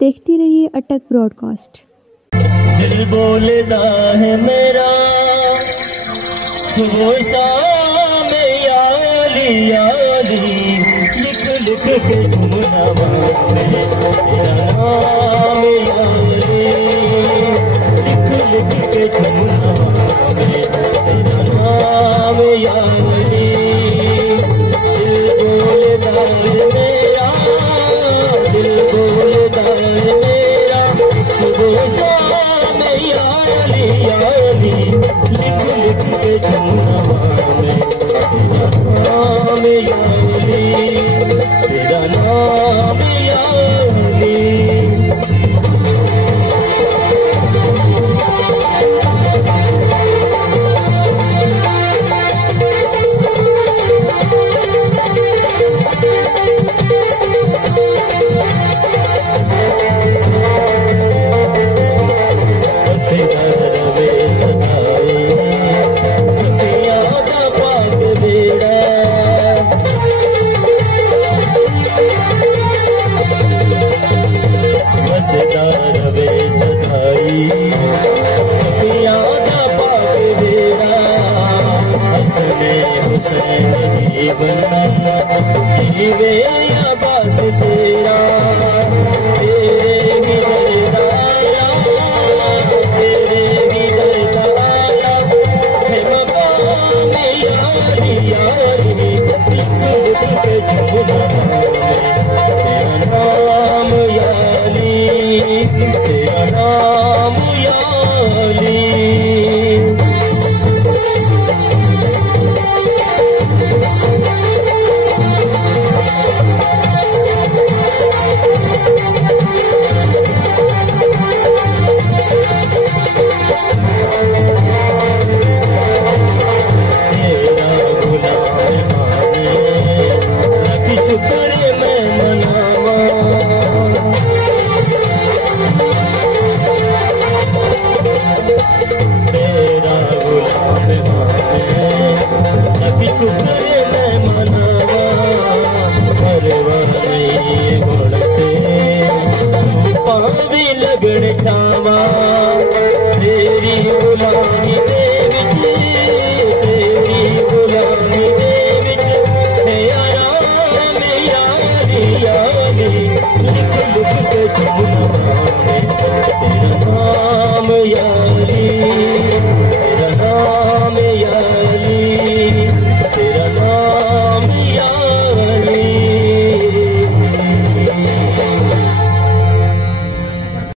देखती रहिए अटक ब्रॉडकास्ट। दिल बोलता है मेरा सुबह शाम यारी यारी, लिख लिख के झुमनावा में तेरा नाम यारी, लिख लिख के झुमनावा में तेरा नाम यारी। दिल बोलता है मेरा, दिल बोलता है मेरा सुबह शाम यारी यारी, लिख लिख के झुमनावा में तेरा नाम यारी, तेरा नाम यारी। जीवे अब्बास तेरा, तेरे गिरद आया, तेरे गिरद आया है मकाम यारी यारी, लिख लिख के झुमनावा में तेरा नाम यारी, तेरा नाम यारी। शुक्र